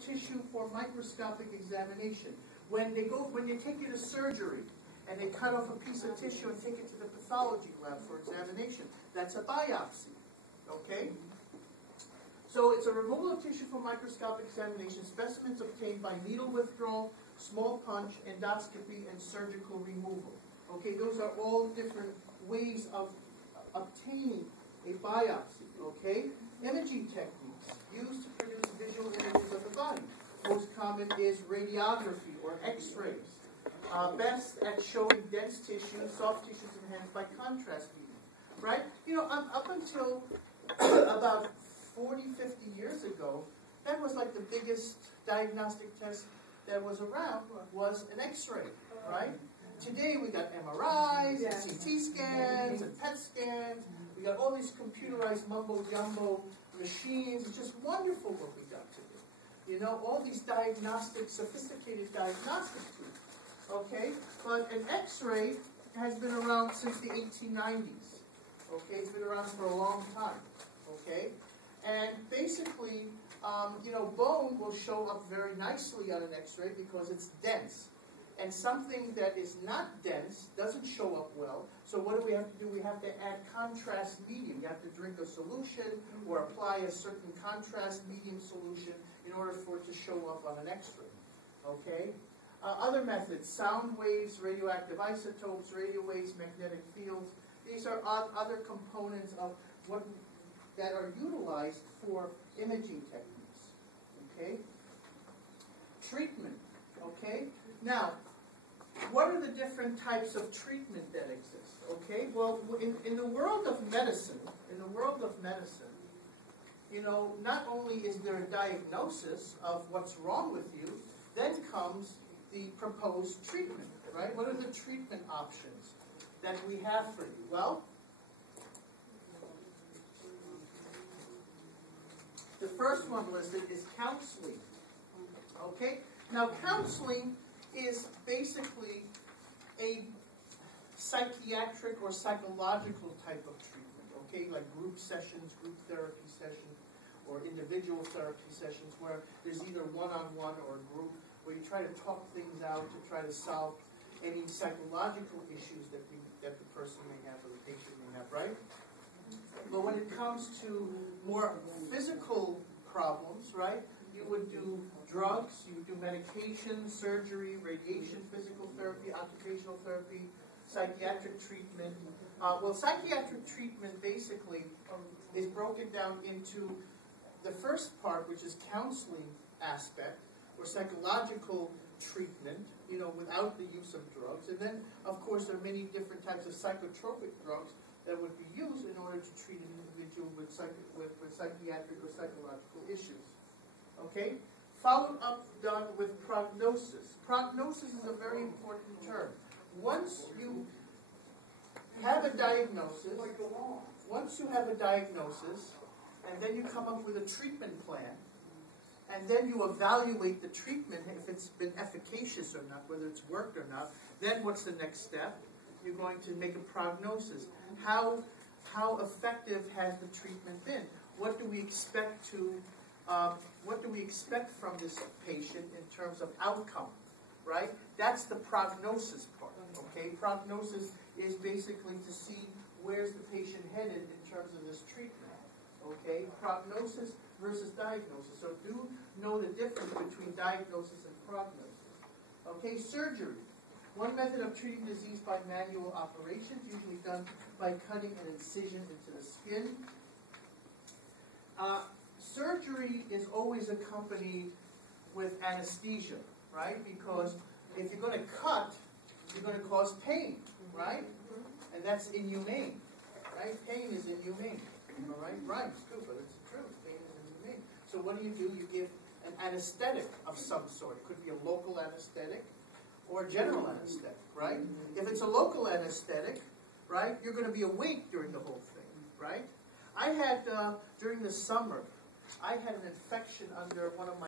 tissue for microscopic examination. When they take you to surgery and they cut off a piece of tissue and take it to the pathology lab for examination, that's a biopsy. Okay? So it's a removal of tissue for microscopic examination, specimens obtained by needle withdrawal, small punch, endoscopy, and surgical removal. Okay, those are all different ways of obtaining a biopsy. Okay? Imaging techniques used to produce visual images of the body. Most common is radiography or X-rays. Best at showing dense tissue, soft tissues enhanced by contrast medium. Right? You know, up until about 40, 50 years ago, that was like the biggest diagnostic test that was around was an X-ray, right? Today we got MRIs, and CT scans, and PET scans. We got all these computerized mumbo-jumbo machines. It's just wonderful what we got to do. You know, all these sophisticated diagnostic tools. Okay? But an X-ray has been around since the 1890s. Okay? It's been around for a long time. Okay? And basically, you know, bone will show up very nicely on an X-ray because it's dense. And something that is not dense doesn't show up well. So what do? We have to add contrast medium. You have to drink a solution or apply a certain contrast medium solution in order for it to show up on an X-ray. Okay? Other methods, sound waves, radioactive isotopes, radio waves, magnetic fields. These are other components of what that are utilized for imaging techniques. Okay? Treatment. Okay? Now, what are the different types of treatment that exist? Okay? Well, in the world of medicine, you know, not only is there a diagnosis of what's wrong with you, then comes the proposed treatment, right? What are the treatment options that we have for you? Well, the first one listed is counseling. Okay? Now, counseling is basically a psychiatric or psychological type of treatment. Okay? Like group sessions, group therapy sessions, or individual therapy sessions where there's either one-on-one or group, where you try to talk things out to try to solve any psychological issues that the person may have or the patient may have, right? But when it comes to more physical problems, right, you would do drugs, you would do medication, surgery, radiation, physical therapy, occupational therapy, psychiatric treatment. Well, psychiatric treatment basically is broken down into the first part, which is counseling aspect, or psychological treatment, you know, without the use of drugs. And then, of course, there are many different types of psychotropic drugs that would be used in order to treat an individual with psychiatric or psychological issues. Okay? Followed up done with prognosis. Prognosis is a very important term. Once you have a diagnosis, and then you come up with a treatment plan, and then you evaluate the treatment, if it's been efficacious or not, whether it's worked or not, then what's the next step? You're going to make a prognosis. How effective has the treatment been? What do we expect from this patient in terms of outcome? Right? That's the prognosis part. Okay? Prognosis is basically to see where's the patient headed in terms of this treatment. Okay? Prognosis versus diagnosis. So do know the difference between diagnosis and prognosis. Okay? Surgery. One method of treating disease by manual operations, usually done by cutting an incision into the skin. Surgery is always accompanied with anesthesia, right? Because if you're going to cut, you're going to cause pain, right? And that's inhumane, right? Pain is inhumane, all right? Rhymes too, but it's true. Pain is inhumane. So what do? You give an anesthetic of some sort. It could be a local anesthetic or general anesthetic, right? If it's a local anesthetic, right, you're going to be awake during the whole thing, right? I had, during the summer, I had an infection under one of my